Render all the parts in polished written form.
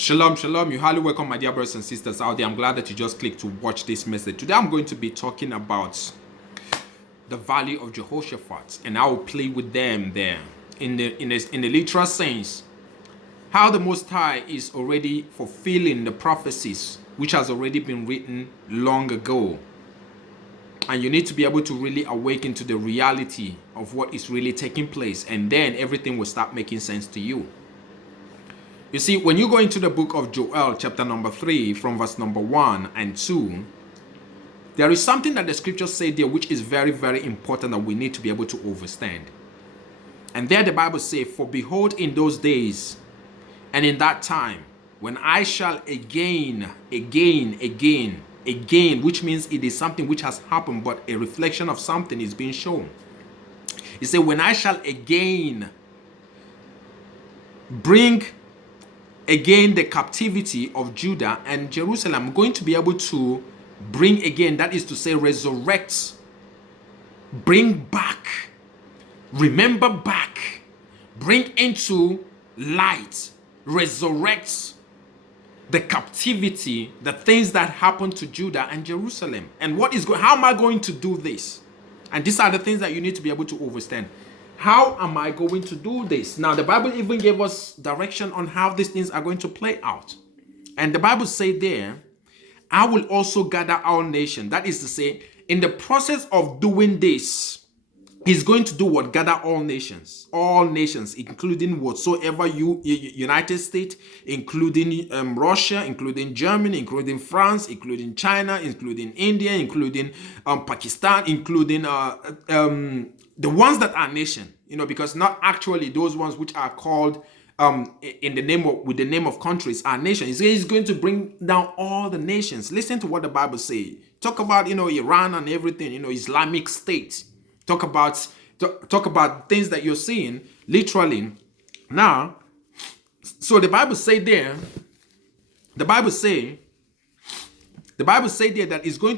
Shalom, shalom. You're highly welcome, my dear brothers and sisters out there. I'm glad that you just clicked to watch this message. Today, I'm going to be talking about the valley of Jehoshaphat, and I will play with them there in the literal sense. How the Most High is already fulfilling the prophecies which has already been written long ago. And you need to be able to really awaken to the reality of what is really taking place, and then everything will start making sense to you. You see, when you go into the book of Joel, chapter number 3, from verse number 1 and 2, there is something that the scriptures say there which is very, very important that we need to be able to understand. And there the Bible says, "For behold, in those days and in that time, when I shall again, which means it is something which has happened, but a reflection of something is being shown. He said, when I shall again bring again the captivity of Judah and Jerusalem." I'm going to be able to bring again, that is to say, resurrect, bring back, remember back, bring into light, resurrect the captivity, the things that happened to Judah and Jerusalem. And what is how am I going to do this? And these are the things that you need to be able to understand. How am I going to do this? Now, the Bible even gave us direction on how these things are going to play out. And the Bible says there, "I will also gather our nation." That is to say, in the process of doing this, he's going to do what? Gather all nations, including whatsoever United States, including Russia, including Germany, including France, including China, including India, including Pakistan, including the ones that are nation, because not actually those ones which are called with the name of countries are nations. He's going to bring down all the nations. Listen to what the Bible says. Talk about Iran and everything, Islamic State. Talk about things that you're seeing literally now. So the Bible say there, that is going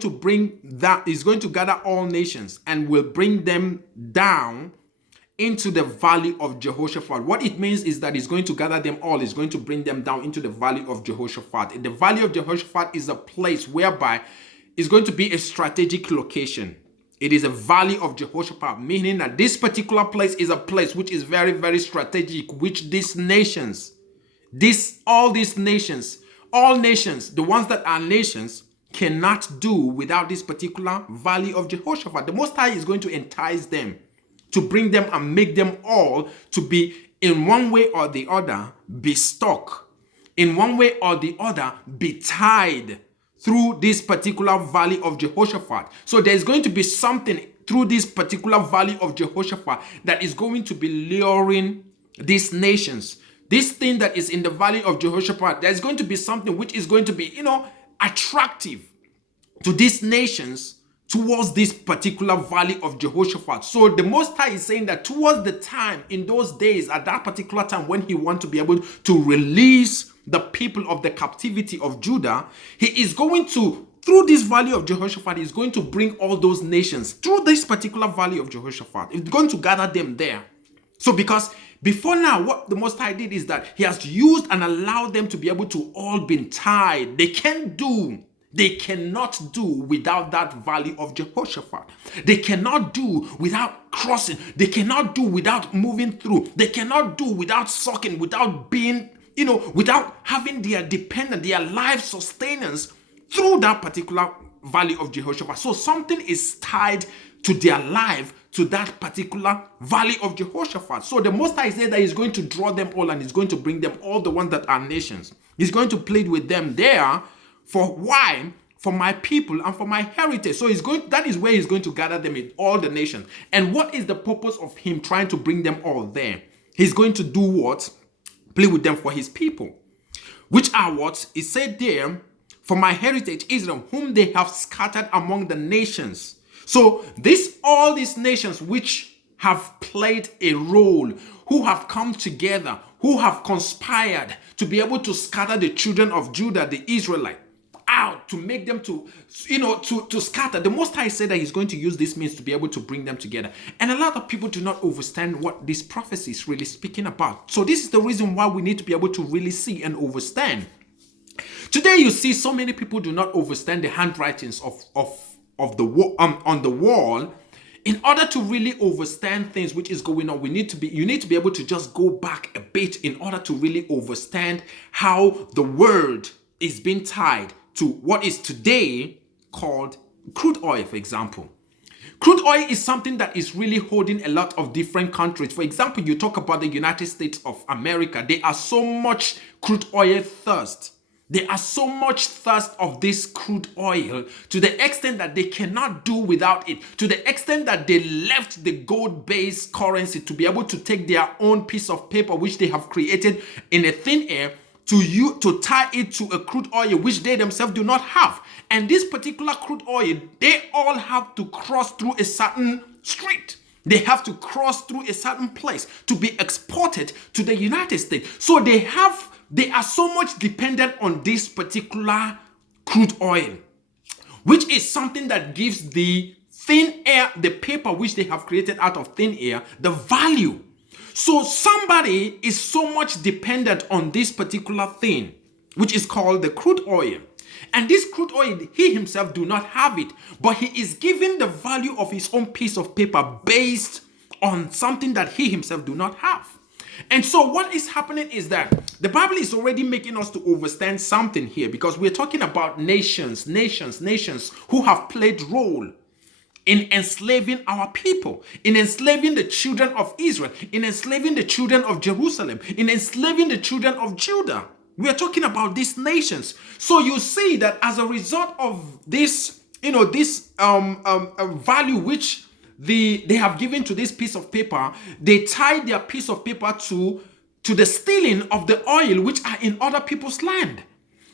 to gather all nations and will bring them down into the valley of Jehoshaphat. What it means is that he's going to gather them all. He's going to bring them down into the valley of Jehoshaphat. The valley of Jehoshaphat is a place whereby it's going to be a strategic location. It is a valley of Jehoshaphat, meaning that this particular place is a place which is very, very strategic, which all nations, the ones that are nations, cannot do without this particular valley of Jehoshaphat. The Most High is going to entice them, to bring them and make them all to be, in one way or the other, be stuck, in one way or the other, be tied through this particular valley of Jehoshaphat. So there's going to be something through this particular valley of Jehoshaphat that is going to be luring these nations. This thing that is in the valley of Jehoshaphat, there's going to be something which is going to be, attractive to these nations towards this particular valley of Jehoshaphat. So the Most High is saying that towards the time, in those days, at that particular time when he wants to be able to release the people of the captivity of Judah, he is going to, through this valley of Jehoshaphat, he's going to bring all those nations through this particular valley of Jehoshaphat. He's going to gather them there. So because before now, what the Most High did is that he has used and allowed them to be able to all be tied. They cannot do without that valley of Jehoshaphat. They cannot do without crossing. They cannot do without moving through. They cannot do without sucking, without being, without having their life sustenance through that particular valley of Jehoshaphat. So something is tied to their life, to that particular valley of Jehoshaphat. So the Most High said that he's going to draw them all and he's going to bring them all, the ones that are nations. He's going to plead with them there. For why? For my people and for my heritage. So that is where he's going to gather them in all the nations. And what is the purpose of him trying to bring them all there? He's going to do what? Play with them for his people. Which are what? It said there, for my heritage Israel, whom they have scattered among the nations. So all these nations which have played a role, who have come together, who have conspired to be able to scatter the children of Judah, the Israelites, out to make them to, to scatter. The Most High said that he's going to use this means to be able to bring them together. And a lot of people do not understand what this prophecy is really speaking about. So this is the reason why we need to be able to really see and understand. Today you see so many people do not understand the handwritings of the on the wall. In order to really understand things which is going on, you need to be able to just go back a bit in order to really understand how the word is being tied to what is today called crude oil, for example. Crude oil is something that is really holding a lot of different countries. For example, you talk about the United States of America. There are so much crude oil thirst. There are so much thirst of this crude oil to the extent that they cannot do without it, to the extent that they left the gold-based currency to be able to take their own piece of paper which they have created in a thin air to tie it to a crude oil which they themselves do not have. And this particular crude oil, they all have to cross through a certain street. They have to cross through a certain place to be exported to the United States. So they are so much dependent on this particular crude oil, which is something that gives the thin air, the paper which they have created out of thin air, the value. So somebody is so much dependent on this particular thing, which is called the crude oil. And this crude oil, he himself do not have it, but he is given the value of his own piece of paper based on something that he himself do not have. And so what is happening is that the Bible is already making us to understand something here, because we're talking about nations who have played role in enslaving our people, in enslaving the children of Israel, in enslaving the children of Jerusalem, in enslaving the children of Judah. We are talking about these nations. So you see that as a result of this, value which they have given to this piece of paper, they tie their piece of paper to the stealing of the oil which are in other people's land.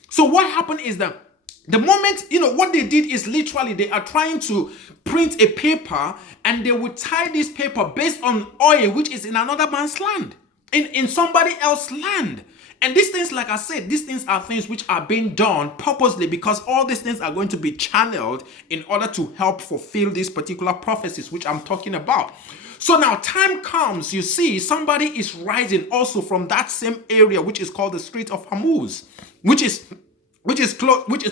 So what happened is that the moment, what they did is literally they are trying to print a paper, and they would tie this paper based on oil which is in another man's land, in somebody else's land. And these things, like I said, these things are things which are being done purposely, because all these things are going to be channeled in order to help fulfill these particular prophecies which I'm talking about. So now time comes, you see, somebody is rising also from that same area which is called the Strait of Hormuz, which is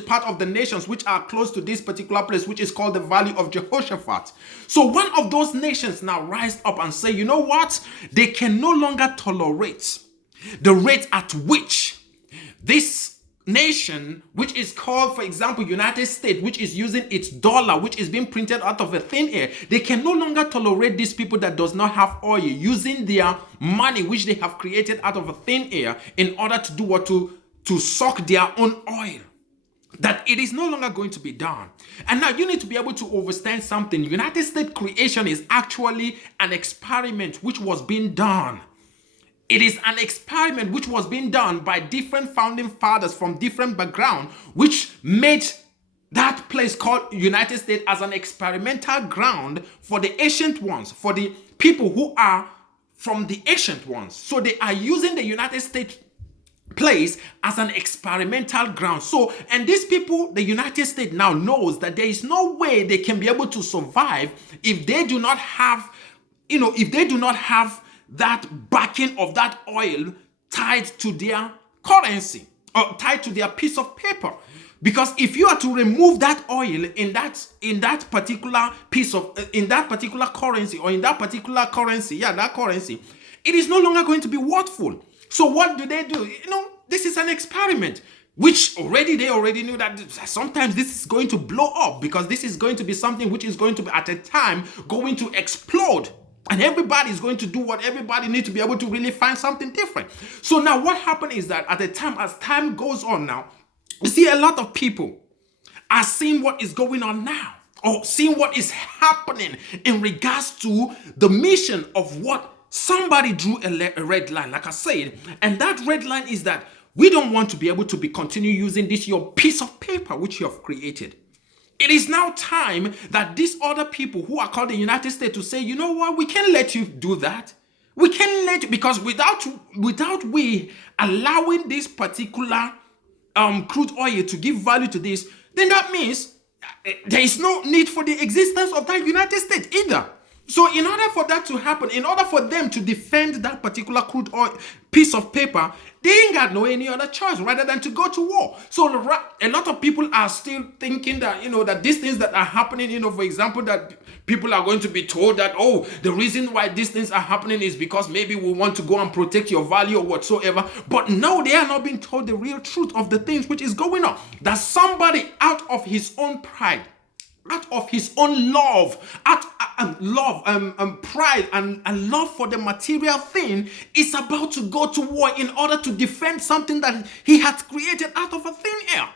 part of the nations which are close to this particular place, which is called the Valley of Jehoshaphat. So one of those nations now rise up and say, you know what? They can no longer tolerate the rate at which this nation, which is called, for example, United States, which is using its dollar, which is being printed out of a thin air, they can no longer tolerate these people that does not have oil using their money, which they have created out of a thin air, in order to do what? To suck their own oil. That it is no longer going to be done. And now you need to be able to understand something. United States creation is actually an experiment which was being done. It is an experiment which was being done by different founding fathers from different backgrounds, which made that place called United States as an experimental ground for the ancient ones, for the people who are from the ancient ones. So they are using the United States place as an experimental ground. So, and these people, the United States now knows that there is no way they can be able to survive if they do not have, that backing of that oil tied to their currency or tied to their piece of paper. Because if you are to remove that oil in that particular piece of in that particular currency, or in that particular currency, that currency, it is no longer going to be worthful. So what do? This is an experiment, which they already knew that sometimes this is going to blow up, because this is going to be something which is going to be at a time going to explode. And everybody is going to do what everybody needs to be able to really find something different. So now what happened is that at the time, as time goes on now, you see a lot of people are seeing what is going on now, or seeing what is happening in regards to the mission of what somebody drew a red line, like I said. And that red line is that we don't want to be able to continue using this your piece of paper which you have created. It is now time that these other people who are called the United States to say, you know what, we can't let you do that. We can't let you, because without we allowing this particular crude oil to give value to this, then that means there is no need for the existence of that United States either. So in order for that to happen, in order for them to defend that particular crude oil piece of paper, they ain't got no any other choice rather than to go to war. So a lot of people are still thinking that, that these things that are happening, for example, that people are going to be told that, oh, the reason why these things are happening is because maybe we want to go and protect your value or whatsoever. But no, they are not being told the real truth of the things which is going on. That somebody out of his own pride, out of his own love, pride and love for the material thing, is about to go to war in order to defend something that he has created out of a thin air.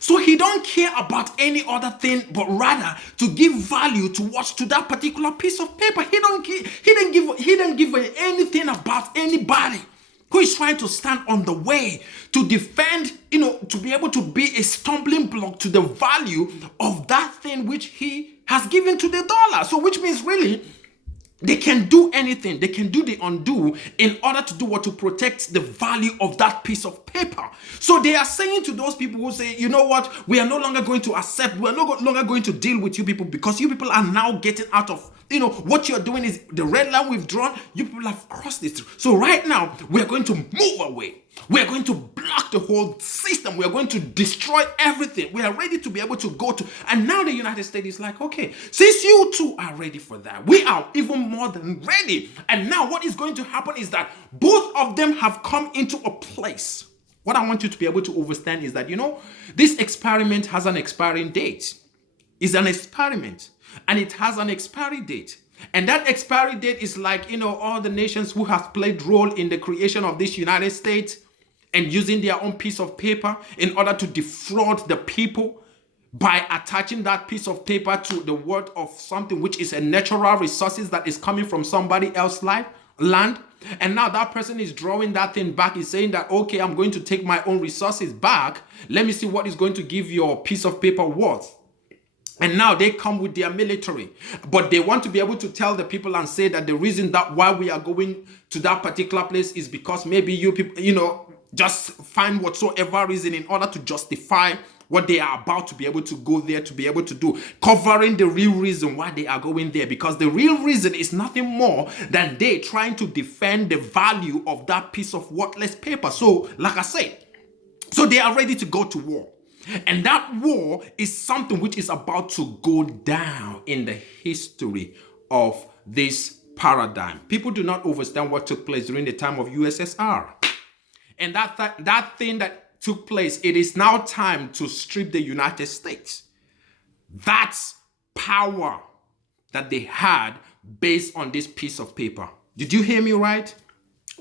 So he don't care about any other thing, but rather to give value to that particular piece of paper. He didn't give anything about anybody who is trying to stand on the way to defend, to be able to be a stumbling block to the value of that thing which he has given to the dollar. So which means really, they can do anything. They can do the undo in order to do what? To protect the value of that piece of paper. So they are saying to those people who say, you know what, we are no longer going to accept, we are no longer going to deal with you people, because you people are now getting out of, what you're doing is the red line we've drawn, you people have crossed it. So right now, we are going to move away. We are going to block the whole system. We are going to destroy everything. We are ready to be able to go to. And now the United States is like, okay, since you two are ready for that, we are even more than ready. And now what is going to happen is that both of them have come into a place. What I want you to be able to understand is that, this experiment has an expiring date. It's an experiment, and it has an expiry date. And that expiry date is like, all the nations who have played role in the creation of this United States and using their own piece of paper in order to defraud the people by attaching that piece of paper to the word of something which is a natural resources that is coming from somebody else's land. And now that person is drawing that thing back, is saying that, okay, I'm going to take my own resources back. Let me see what is going to give your piece of paper worth. And now they come with their military, but they want to be able to tell the people and say that the reason that why we are going to that particular place is because maybe you people, just find whatsoever reason in order to justify what they are about to be able to go there to be able to do, covering the real reason why they are going there, because the real reason is nothing more than they trying to defend the value of that piece of worthless paper. So, like I said, so they are ready to go to war. And that war is something which is about to go down in the history of this paradigm. People do not understand what took place during the time of USSR. And that thing that took place, it is now time to strip the United States. That's power that they had based on this piece of paper. Did you hear me right?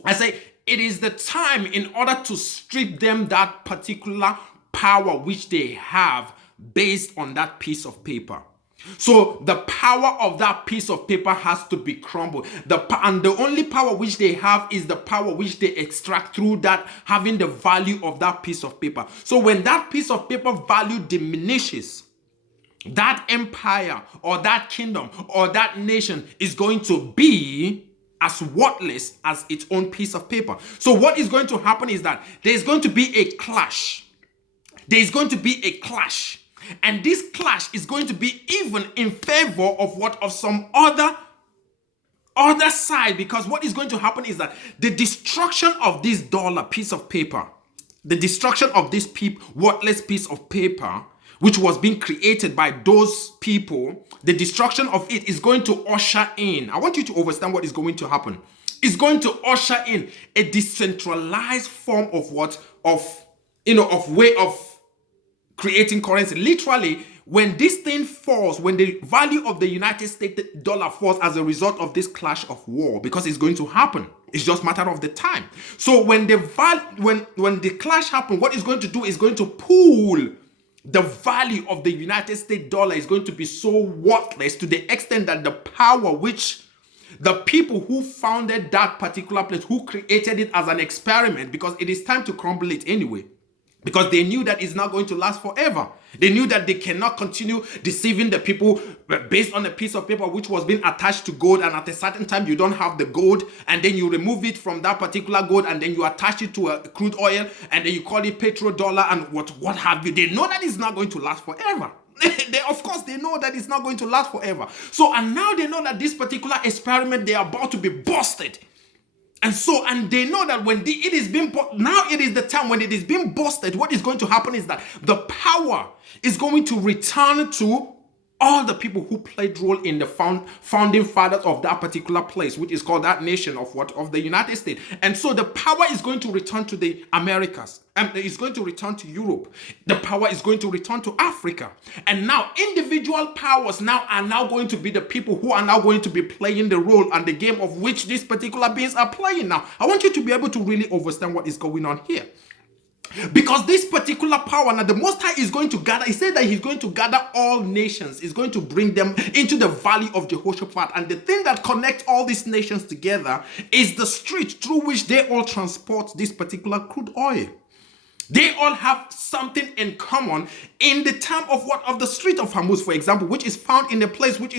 I say it is the time in order to strip them that particular power which they have based on that piece of paper. So the power of that piece of paper has to be crumbled. And the only power which they have is the power which they extract through that, having the value of that piece of paper. So when that piece of paper value diminishes, that empire or that kingdom or that nation is going to be as worthless as its own piece of paper. So what is going to happen is that there's going to be a clash. There's going to be a clash. And this clash is going to be even in favor of of some other side, because what is going to happen is that the destruction of this dollar piece of paper, the destruction of this worthless piece of paper, which was being created by those people, the destruction of it is going to usher in. I want you to understand what is going to happen. It's going to usher in a decentralized form of way of creating currency. Literally, when this thing falls, when the value of the United States dollar falls as a result of this clash of war, because it's going to happen, it's just a matter of the time. So when the clash happens, what it's going to do is going to pull the value of the United States dollar is going to be so worthless to the extent that the power which the people who founded that particular place, who created it as an experiment, because it is time to crumble it anyway. because they knew that it's not going to last forever. They knew that they cannot continue deceiving the people based on a piece of paper which was being attached to gold, and at a certain time you don't have the gold, and then you remove it from that particular gold, and then you attach it to a crude oil, and then you call it petrodollar and what have you. They know that it's not going to last forever. Of course, they know that it's not going to last forever. So, and now they know that this particular experiment, they are about to be busted. And they know that when it is being, now it is the time when it is being busted, what is going to happen is that the power is going to return to all the people who played role in the founding fathers of that particular place, which is called that nation of the United States. And so the power is going to return to the Americas, and it's going to return to Europe. The power is going to return to Africa. And now individual powers are now going to be the people who are now going to be playing the role and the game of which these particular beings are playing now. I want you to be able to really understand what is going on here. Because this particular power, now the Most High is going to gather, he said that he's going to gather all nations, he's going to bring them into the valley of Jehoshaphat. And the thing that connects all these nations together is the street through which they all transport this particular crude oil. They all have something in common in the term of the Strait of Hormuz, for example, which is found in a place which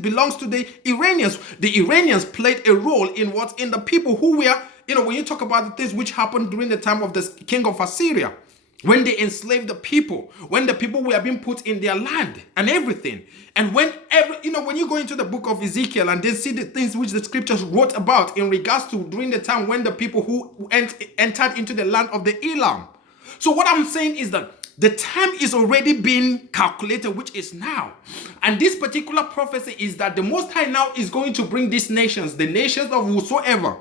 belongs to the Iranians. The Iranians played a role in the people who were, when you talk about the things which happened during the time of the king of Assyria, when they enslaved the people, when the people were being put in their land and everything. And when you go into the book of Ezekiel and then see the things which the scriptures wrote about in regards to during the time when the people who entered into the land of the Elam. So what I'm saying is that the time is already being calculated, which is now. And this particular prophecy is that the Most High now is going to bring these nations, the nations of whosoever,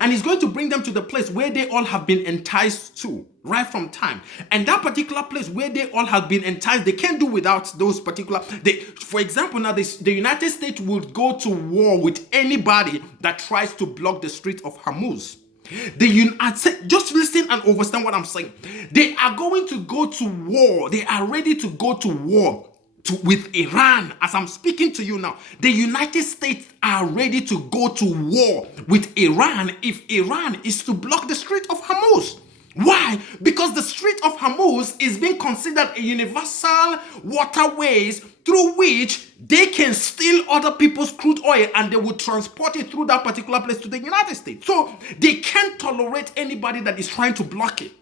and he's going to bring them to the place where they all have been enticed to, right from time. And that particular place where they all have been enticed, they can't do without those particular... For example, now the United States would go to war with anybody that tries to block the Strait of Hormuz. Just listen and understand what I'm saying. They are going to go to war. They are ready to go to war with Iran. As I'm speaking to you now, the United States are ready to go to war with Iran if Iran is to block the Strait of Hormuz. Why? Because the Strait of Hormuz is being considered a universal waterways through which they can steal other people's crude oil and they will transport it through that particular place to the United States. So they can't tolerate anybody that is trying to block it,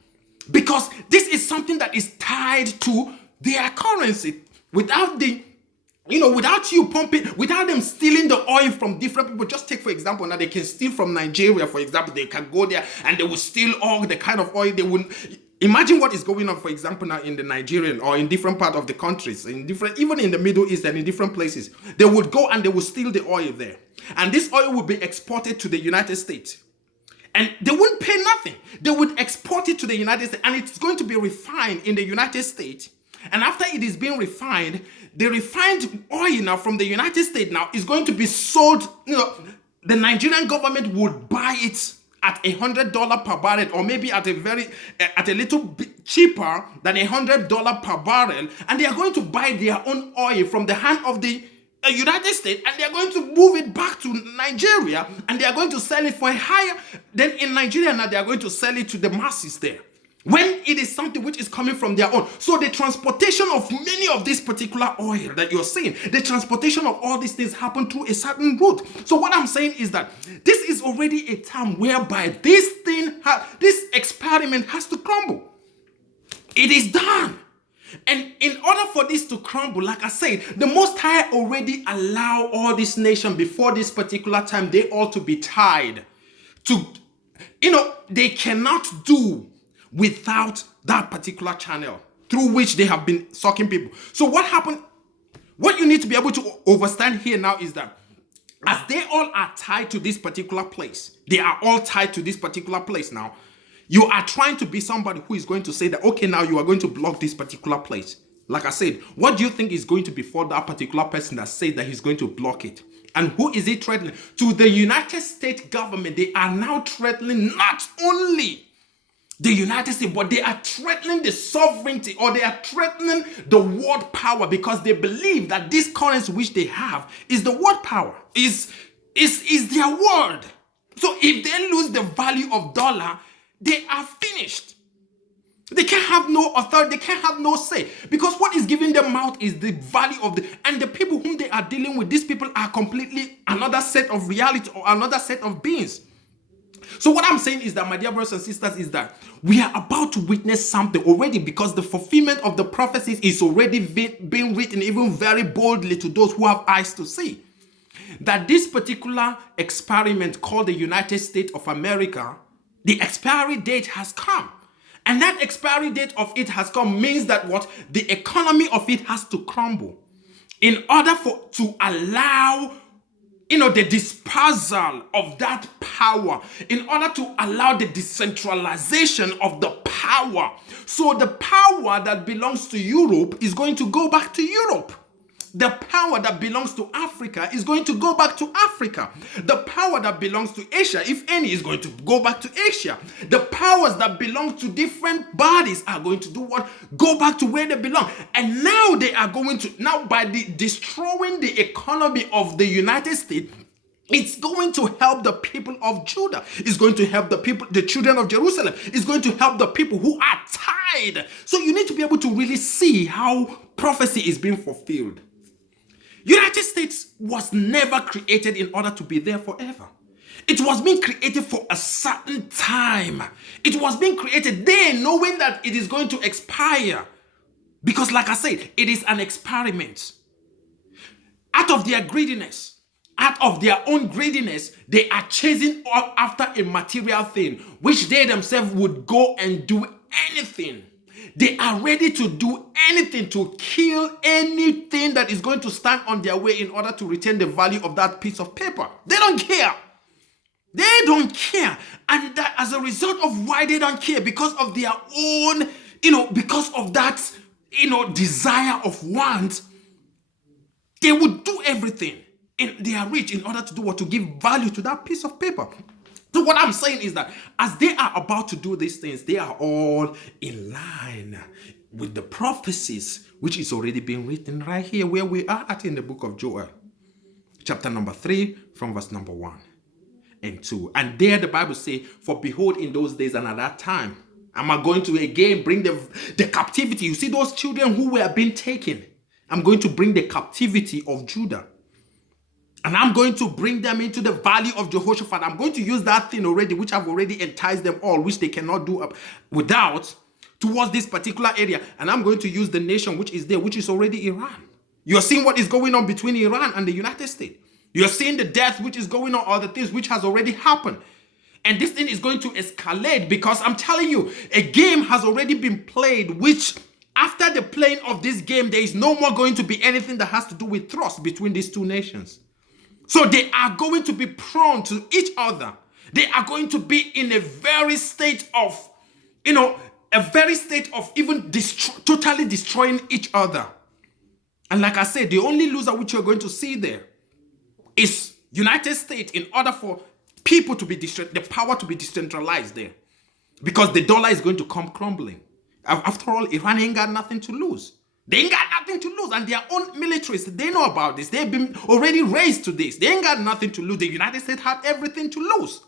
because this is something that is tied to their currency. Without you pumping, without them stealing the oil from different people. Just take, for example, now they can steal from Nigeria, for example. They can go there and they will steal all the kind of oil they wouldn't. Imagine what is going on, for example, now in the Nigerian or in different part of the countries, even in the Middle East and in different places. They would go and they will steal the oil there. And this oil would be exported to the United States. And they wouldn't pay nothing. They would export it to the United States, and it's going to be refined in the United States. And after it is being refined, the refined oil now from the United States now is going to be sold. The Nigerian government would buy it at $100 per barrel, or maybe at a little bit cheaper than $100 per barrel, and they are going to buy their own oil from the hand of the United States, and they are going to move it back to Nigeria, and they are going to sell it for a higher. Then in Nigeria now they are going to sell it to the masses there, when it is something which is coming from their own. So the transportation of many of this particular oil that you're seeing, the transportation of all these things happen through a certain route. So what I'm saying is that this is already a time whereby this experiment has to crumble. It is done. And in order for this to crumble, like I said, the Most High already allow all these nations before this particular time, they ought to be tied to, they cannot do without that particular channel through which they have been sucking people. So what happened? What you need to be able to understand here now is that as they all are tied to this particular place, they are all tied to this particular place now. You are trying to be somebody who is going to say that, okay, now you are going to block this particular place. Like I said, what do you think is going to be for that particular person that said that he's going to block it? And who is he threatening? To the United States government, they are now threatening not only the United States, but they are threatening the sovereignty, or they are threatening the world power, because they believe that this currency which they have is the world power, is their word. So if they lose the value of dollar, they are finished. They can't have no authority. They can't have no say. Because what is giving them mouth is the value of and the people whom they are dealing with, these people are completely another set of reality or another set of beings. So what I'm saying is that, my dear brothers and sisters, is that we are about to witness something already, because the fulfillment of the prophecies is already being written even very boldly to those who have eyes to see. That this particular experiment called the United States of America, the expiry date has come. And that expiry date of it has come means that what? The economy of it has to crumble in order to allow the dispersal of that power, in order to allow the decentralization of the power. So the power that belongs to Europe is going to go back to Europe. The power that belongs to Africa is going to go back to Africa. The power that belongs to Asia, if any, is going to go back to Asia. The powers that belong to different bodies are going to do what? Go back to where they belong. And now they are going to, by destroying the economy of the United States, it's going to help the people of Judah. It's going to help the children of Jerusalem. It's going to help the people who are tied. So you need to be able to really see how prophecy is being fulfilled. United States was never created in order to be there forever. It was being created for a certain time. It was being created there knowing that it is going to expire. Because like I said, it is an experiment. Out of their greediness, out of their own greediness, they are chasing after a material thing, which they themselves would go and do anything. They are ready to do anything, to kill anything that is going to stand on their way in order to retain the value of that piece of paper. They don't care. They don't care. And that, as a result of why they don't care, because of their own, because of that, desire of want, they would do everything in their reach in order to do what? To give value to that piece of paper. So what I'm saying is that as they are about to do these things, they are all in line with the prophecies, which is already being written right here where we are at in the book of Joel, chapter number 3, from verse number 1 and 2. And there the Bible says, for behold, in those days and at that time, I'm going to again bring the captivity. You see those children who were being taken, I'm going to bring the captivity of Judah. And I'm going to bring them into the valley of Jehoshaphat. I'm going to use that thing already, which I've already enticed them all, which they cannot do without, towards this particular area. And I'm going to use the nation which is there, which is already Iran. You're seeing what is going on between Iran and the United States. You're seeing the death which is going on, or the things which has already happened. And this thing is going to escalate, because I'm telling you, a game has already been played, which after the playing of this game, there is no more going to be anything that has to do with trust between these two nations. So they are going to be prone to each other. They are going to be in a very state of, even totally destroying each other. And like I said, the only loser which you're going to see there is United States, in order for people to be the power to be decentralized there. Because the dollar is going to come crumbling. After all, Iran ain't got nothing to lose. They ain't got nothing to lose, and their own militaries, they know about this. They've been already raised to this. They ain't got nothing to lose. The United States have everything to lose.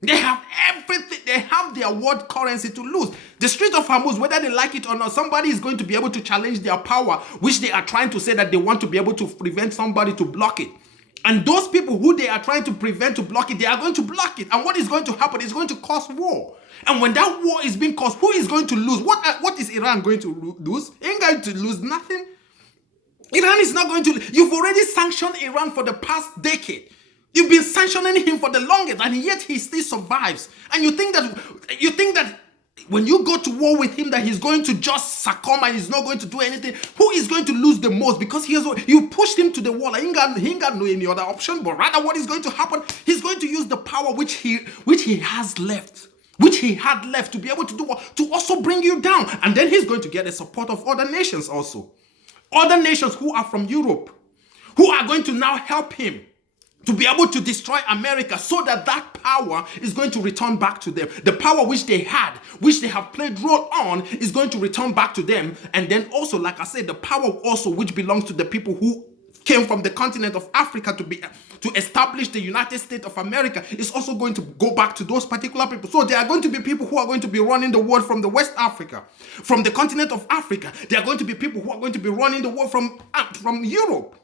They have everything. They have their world currency to lose. The Strait of Hormuz, whether they like it or not, somebody is going to be able to challenge their power, which they are trying to say that they want to be able to prevent somebody to block it. And those people who they are trying to prevent to block it, they are going to block it. And what is going to happen is going to cause war. And when that war is being caused, who is going to lose? What is Iran going to lose? Ain't going to lose nothing. Iran is not going to. You've already sanctioned Iran for the past decade. You've been sanctioning him for the longest, and yet he still survives. And you think that when you go to war with him, that he's going to just succumb and he's not going to do anything. Who is going to lose the most? Because you pushed him to the wall. He ain't got no any other option. But rather, what is going to happen? He's going to use the power which he has left, which he had left, to be able to do what? To also bring you down. And then he's going to get the support of other nations also. Other nations who are from Europe, who are going to now help him to be able to destroy America, so that power is going to return back to them. The power which they had, which they have played role on, is going to return back to them. And then also, like I said, the power also which belongs to the people who came from the continent of Africa to establish the United States of America is also going to go back to those particular people. So there are going to be people who are going to be running the world from the West Africa, from the continent of Africa. There are going to be people who are going to be running the world from Europe.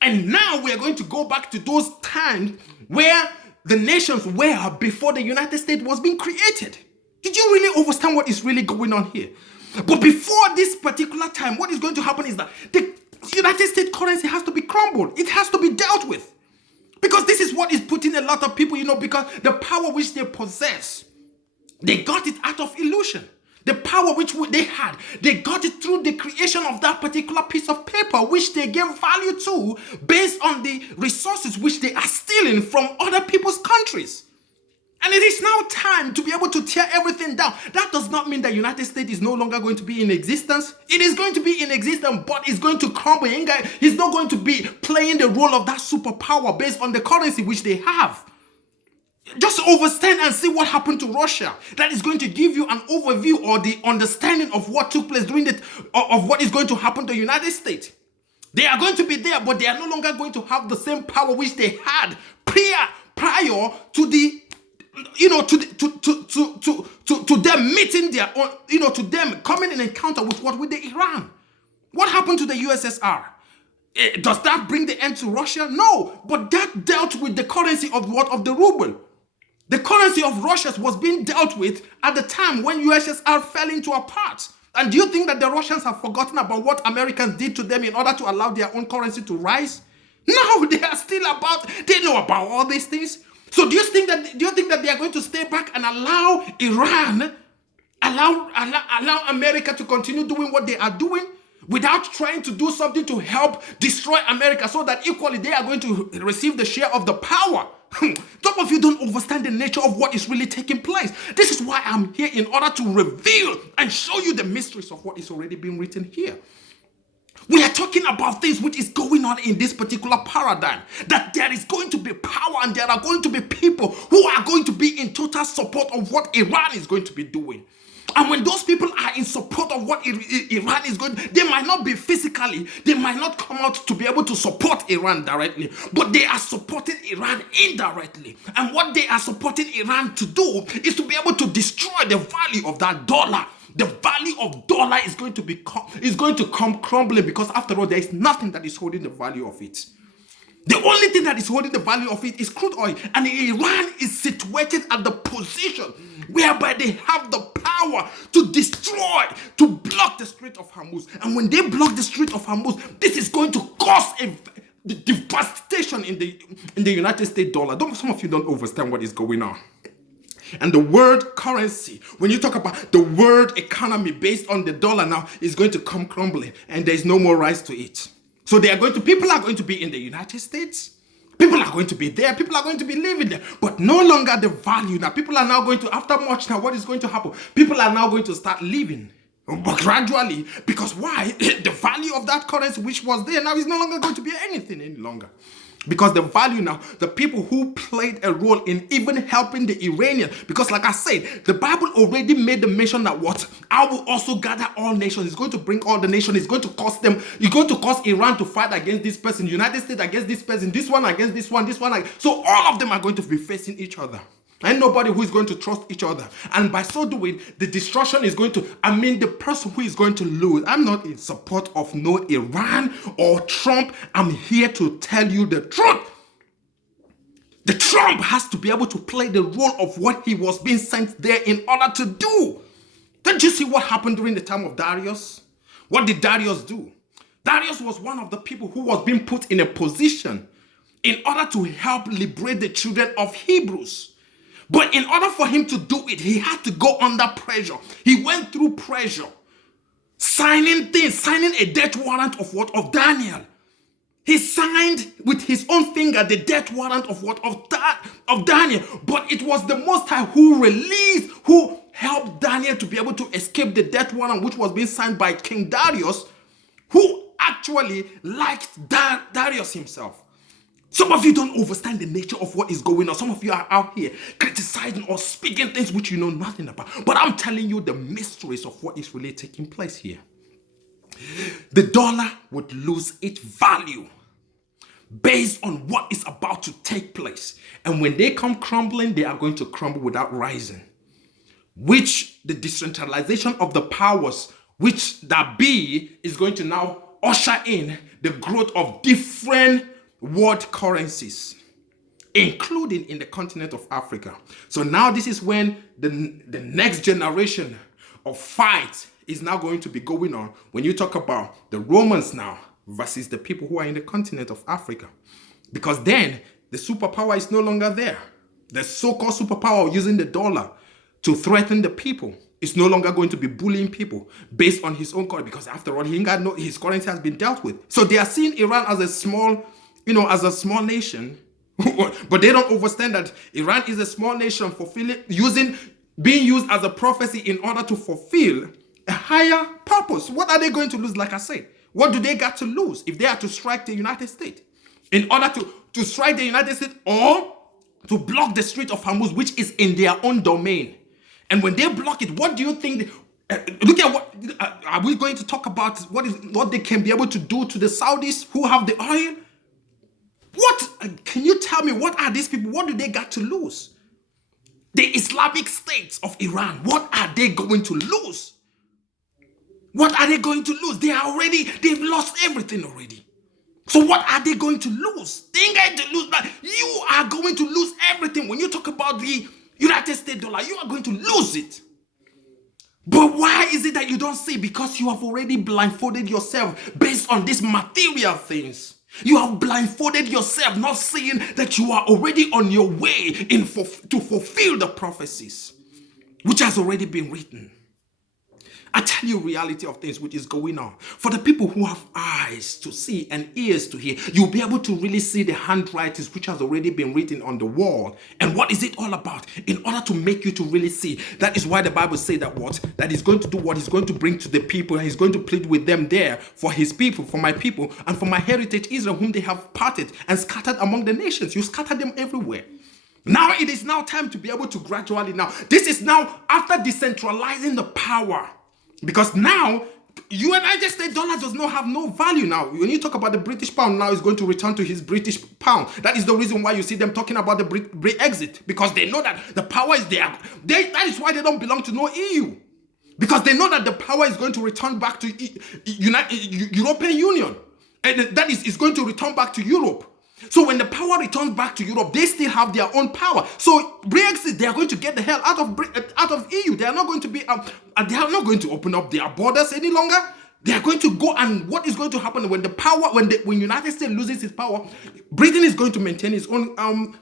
And now we are going to go back to those times where the nations were before the United States was being created. Did you really understand what is really going on here? But before this particular time, what is going to happen is that the United States currency has to be crumbled. It has to be dealt with. Because this is what is putting a lot of people, because the power which they possess, they got it out of illusion. The power which they had, they got it through the creation of that particular piece of paper, which they gave value to based on the resources which they are stealing from other people's countries. And it is now time to be able to tear everything down. That does not mean that the United States is no longer going to be in existence. It is going to be in existence, but it's going to crumble. He's not going to be playing the role of that superpower based on the currency which they have. Just understand and see what happened to Russia. That is going to give you an overview or the understanding of what took place of what is going to happen to the United States. They are going to be there, but they are no longer going to have the same power which they had prior to the to them meeting their own, to them coming in encounter with the Iran. What happened to the USSR? Does that bring the end to Russia? No, but that dealt with the currency of the ruble. The currency of Russia was being dealt with at the time when USSR fell into apart. And do you think that the Russians have forgotten about what Americans did to them in order to allow their own currency to rise? No, they are still they know about all these things. So do you think that they are going to stay back and allow Iran, allow America to continue doing what they are doing without trying to do something to help destroy America so that equally they are going to receive the share of the power? Some of you don't understand the nature of what is really taking place. This is why I'm here, in order to reveal and show you the mysteries of what is already being written here. We are talking about things which is going on in this particular paradigm, that there is going to be power and there are going to be people who are going to be in total support of what Iran is going to be doing. And when those people are in support of what Iran is going, they might not be physically, they might not come out to be able to support Iran directly, but they are supporting Iran indirectly. And what they are supporting Iran to do is to be able to destroy the value of that dollar. The value of dollar is going to come crumbling, because after all, there is nothing that is holding the value of it. The only thing that is holding the value of it is crude oil. And Iran is situated at the position whereby they have the power to destroy, to block the Strait of Hormuz. And when they block the Strait of Hormuz, this is going to cause the devastation in the United States dollar. Some of you don't understand what is going on. And the word currency, when you talk about the word economy based on the dollar now, is going to come crumbling, and there's no more rise to it. So people are going to be in the United States. People are going to be there. People are going to be living there. But no longer the value. Now, people are now going to, after much now, what is going to happen? People are now going to start living. But gradually, because why? The value of that currency which was there now is no longer going to be anything any longer. Because the value now, the people who played a role in even helping the Iranian, because like I said, the Bible already made the mention that what? I will also gather all nations. It's going to bring all the nations. It's going to cause them, it's going to cause Iran to fight against this person, United States against this person, this one against this one, so all of them are going to be facing each other. And nobody who is going to trust each other. And by so doing, the destruction is going to, the person who is going to lose. I'm not in support of no Iran or Trump. I'm here to tell you the truth. The Trump has to be able to play the role of what he was being sent there in order to do. Don't you see what happened during the time of Darius? What did Darius do? Darius was one of the people who was being put in a position in order to help liberate the children of Hebrews. But in order for him to do it, he had to go under pressure. He went through pressure, signing a death warrant of what? Of Daniel. He signed with his own finger the death warrant of what? Of Daniel. But it was the Most High who helped Daniel to be able to escape the death warrant which was being signed by King Darius, who actually liked Darius himself. Some of you don't understand the nature of what is going on. Some of you are out here criticizing or speaking things which you know nothing about. But I'm telling you the mysteries of what is really taking place here. The dollar would lose its value. based on what is about to take place. And when they come crumbling, they are going to crumble without rising. Which the decentralization of the powers, which that be, is going to now usher in the growth of different world currencies, including in the continent of Africa. So now this is when the next generation of fight is now going to be going on when you talk about the Romans now versus the people who are in the continent of Africa. Because then the superpower is no longer there. The so-called superpower using the dollar to threaten the people is no longer going to be bullying people based on his own currency, because after all, his currency has been dealt with. So they are seeing Iran as a small, nation, but they don't understand that Iran is a small nation being used as a prophecy in order to fulfill a higher purpose. What are they going to lose? Like I said, what do they got to lose if they are to strike the United States? In order to strike the United States or to block the Strait of Hormuz, which is in their own domain. And when they block it, what do you think? Look at what are we going to talk about? What they can be able to do to the Saudis who have the oil? What can you tell me? What are these people? What do they got to lose? The Islamic States of Iran. What are they going to lose? What are they going to lose? They've lost everything already. So what are they going to lose? They ain't going to lose. You are going to lose everything. When you talk about the United States dollar, you are going to lose it. But why is it that you don't see? Because you have already blindfolded yourself based on these material things. You have blindfolded yourself, not seeing that you are already on your way to fulfill the prophecies, which has already been written. I tell you reality of things which is going on. For the people who have eyes to see and ears to hear, you'll be able to really see the handwritings which has already been written on the wall. And what is it all about? In order to make you to really see. That is why the Bible says that he's going to do what he's going to bring to the people. And he's going to plead with them there for his people, for my people, and for my heritage Israel, whom they have parted and scattered among the nations. You scattered them everywhere. Now it is now time to be able to gradually this is now after decentralizing the power. Because now, United States dollar does not have no value now. When you talk about the British pound, now is going to return to his British pound. That is the reason why you see them talking about the Brexit. Because they know that the power is there. That is why they don't belong to no EU. Because they know that the power is going to return back to European Union. And that is going to return back to Europe. So when the power returns back to Europe, they still have their own power. So Brexit, they are going to get the hell out of EU. They are not going to be, they are not going to open up their borders any longer. They are going to go, and what is going to happen when when United States loses its power? Britain is going to maintain its own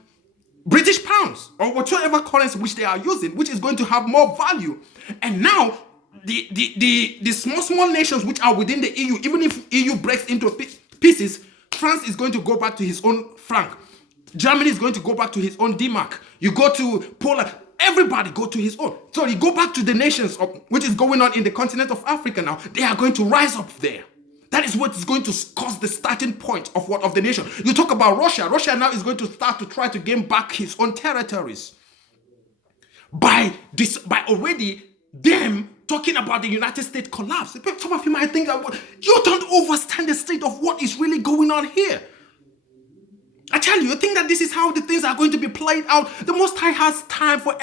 British pounds or whatever currency which they are using, which is going to have more value. And now the small nations which are within the EU, even if EU breaks into pieces, France is going to go back to his own franc. Germany is going to go back to his own D-mark. You go to Poland, everybody go to his own. So you go back to the nations which is going on in the continent of Africa now. They are going to rise up there. That is what is going to cause the starting point of the nation. You talk about Russia. Russia now is going to start to try to gain back his own territories. By already them talking about the United States collapse. Some of you might think that you don't understand the state of what is really going on here. I tell you, you think that this is how the things are going to be played out. The Most High has time for